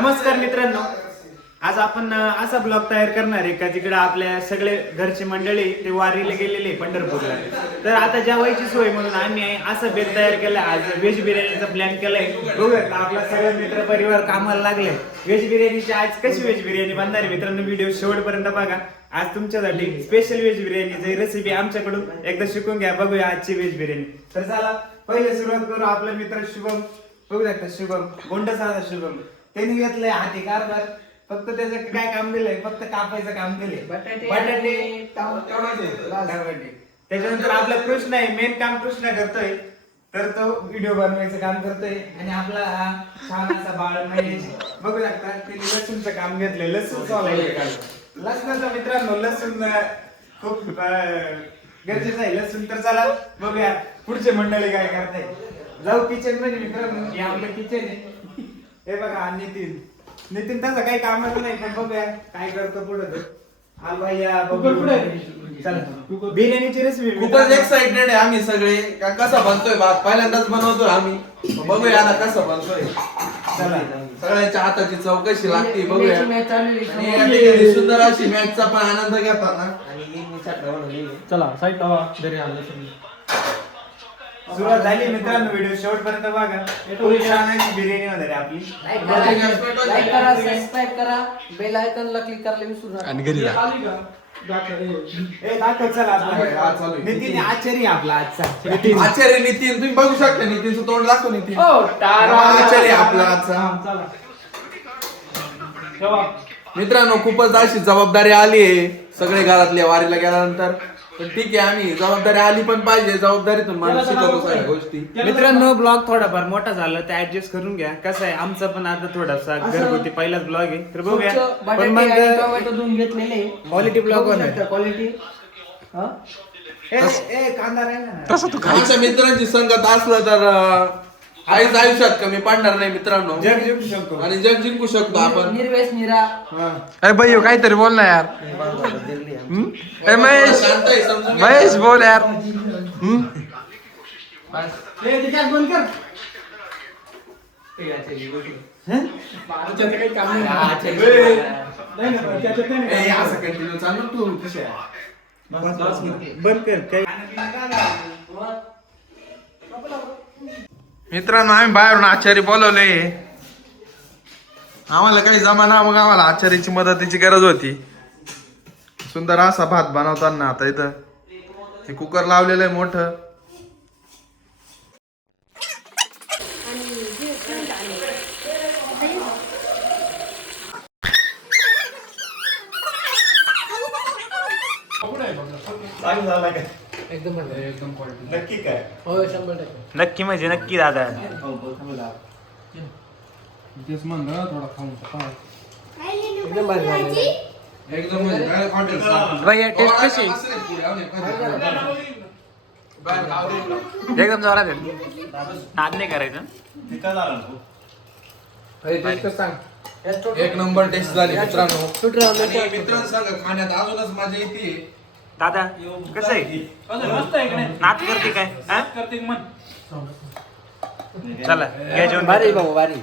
नमस्कार मित्रांनो, आज आपण असा ब्लॉग तयार करणार आहे का जिकडे आपल्या सगळे घरची मंडळी ते वारीला गेलेले पंढरपूरला. तर आता जेवायची सोय म्हणून आम्ही असा बेत तयार केला. आज व्हेज बिर्याणीचा प्लॅन केलाय. बघूया आपला सगळा मित्र परिवार कामाला लागले. व्हेज बिर्याणीची आज कशी व्हेज बिर्याणी बनणार आहे मित्रांनो, व्हिडिओ शेवटपर्यंत बघा. आज तुमच्यासाठी स्पेशल व्हेज बिर्याणीची रेसिपी आमच्याकडून एकदा शिकून घ्या. बघूया आजची व्हेज बिर्याणी. तर चला पहिले सुरुवात करू. आपला मित्र शुभम बघू शकता, शुभम गोंड साधा शुभम त्यांनी घेतलंय हाती कारभार. फक्त त्याचं काय काम दिलंय, फक्त कापायचं काम केलंय. बटाटे त्याच्यानंतर आपला कृष्ण आहे, मेन काम कृष्ण करतोय. तर तो व्हिडिओ बनवायचं काम करतोय. आणि आपला हा छान असा बाळ महेश बघू शकता, त्यांनी लसूणचं काम घेतलंय. लसूण चालवलंय काम. लसणाचा मित्रांनो लसूण खूप गरजेचं आहे. लसूण तर चला बघूया पुढचे मंडळी काय करताय. जाऊ किचन मध्ये मित्रांनो. हे आपलं किचन आहे. हे बघा नितीन तसं काही कामाचं नाही, पण बघूया काय करतो पुढे. हा भैया बिर्याणीची रेसिपी खूपच एक्साइटेड आहे आम्ही सगळे. कसा बनतोय भात पहिल्यांदाच बनवतोय आम्ही. बघूया आता कसं बनतोय. सगळ्यांच्या हाताची चव कशी लागते बघूया. आणि सुंदर अशी मॅचचा पण आनंद घेताना. चला साईड लावा घरी आलं. सुरुवात झाली मित्रांनो. व्हिडिओ शेवटपर्यंत बघा. थोडी छान बिर्याणी होणार आपली. लाईक करा, सबस्क्राइब करा, बेल आयकॉनला क्लिक करायला विसरू नका. आणि घरी जा. नितीन आचारी आपला आजचा. आचार्य नितीन तुम्ही बघू शकता. नितीनचं तोंड दाखव. नितीन आचार्य आपला आजचा. मित्रांनो खूपच अशी जबाबदारी आली आहे सगळे घरातल्या वारीला गेल्यानंतर. पण ठीक आहे, आम्ही जबाबदारी आली पण पाहिजे. जबाबदारीतून माणूस शिकवतो सगळ्या गोष्टी. मित्रांनो ब्लॉग थोडाफार मोठा झाला तर ऍडजस्ट करून घ्या. कसं आहे आमचा पण आता थोडासा घरगुती पहिलाच ब्लॉग आहे. तर बघूया. पण मग टोमॅटो धुवून घेतलेले क्वालिटी ब्लॉग होणार. क्वालिटी कांदा राहिला तसं तू आमच्या मित्रांची संगत असलं तर काहीच आयुष्यात कमी पडणार नाही मित्रांनो. जग जिंकू शकतो. आणि जग जिंकू शकतो आपण. निर्वेश निरा अरे भाई काहीतरी बोल ना यार. ए महेश, शांत आहे, समजून घ्या. महेश बोल यार. ए, असं कंटिन्यू चालू तू कशा बंद कर काय. मित्रांनो आम्ही बाहेरून आचार्य बोलवले. आम्हाला काही जमाना, मग आम्हाला आचार्याची मदतीची गरज होती. सुंदर असा भात बनवताना आता इथं हे कुकर लावलेलं आहे मोठं. एकदम नक्की काय? हो 100%. नक्की म्हणजे नक्की दादा. तेच म्हणलं थोडा खाऊन एकदम भारी झालेलं. एकदम म्हणजे direct hotel सारखं. भैया टेस्ट कशी? असं नाही पुढे, आम्ही बाहेर गावाला. एकदम जोरात आहे. नाद नाही करायचं. एक नंबर टेस्ट झाली मित्रांनो. सुट राहून आणि मित्रांनो सांगा खाण्यात अजूनच मजा येते. दादा कसं आहे? नाद करते काय? हा? चला घ्या जेवण. भारी भाऊ भारी.